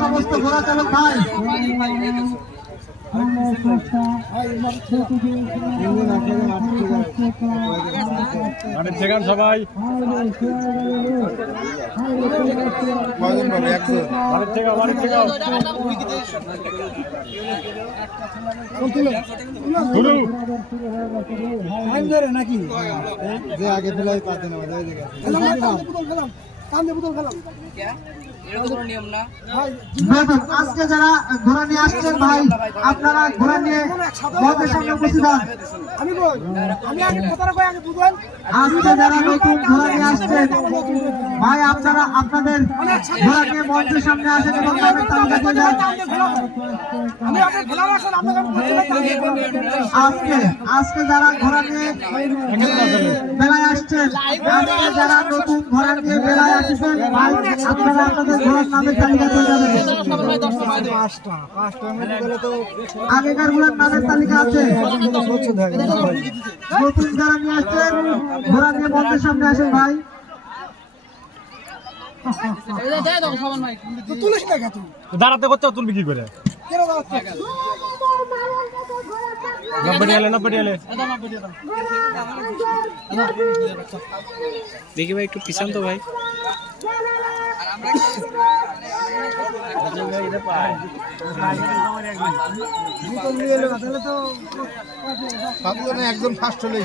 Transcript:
সমস্ত ঘোড়া চালক ভাই সবাই নাকি যে আগে ফেলাই পাতে না আজকে যারা ঘোড়া নিয়ে আসছেন ভাই আপনারা ঘোড়া নিয়ে মঞ্চের সামনে উপস্থিত হন। আজকে যারা নতুন ঘোড়া নিয়ে আসছেন ভাই আপনারা আপনাদের ঘোড়া নিয়ে মঞ্চের সামনে আসেন এবং নামের তালিকা দিয়ে যান। আজকে যারা ঘোড়া নিয়ে মেলায় আসছেন আজকে যারা নতুন ঘোড়া নিয়ে মেলায় আসছেন ভাই আপনারা আপনাদের ঘোড়ার নামের তালিকা দিয়ে যাবেন। আগেকার ঘোড়ার নামের তালিকা আছে। নতুন যারা নিয়ে আসছেন ঘোড়া নিয়ে মঞ্চের সামনে আসেন ভাই। দাঁড়াতে করছো তুলবি কি করে? দেখি ভাই একটু পিছান তো ভাই। একজন ফার্স্ট হলেই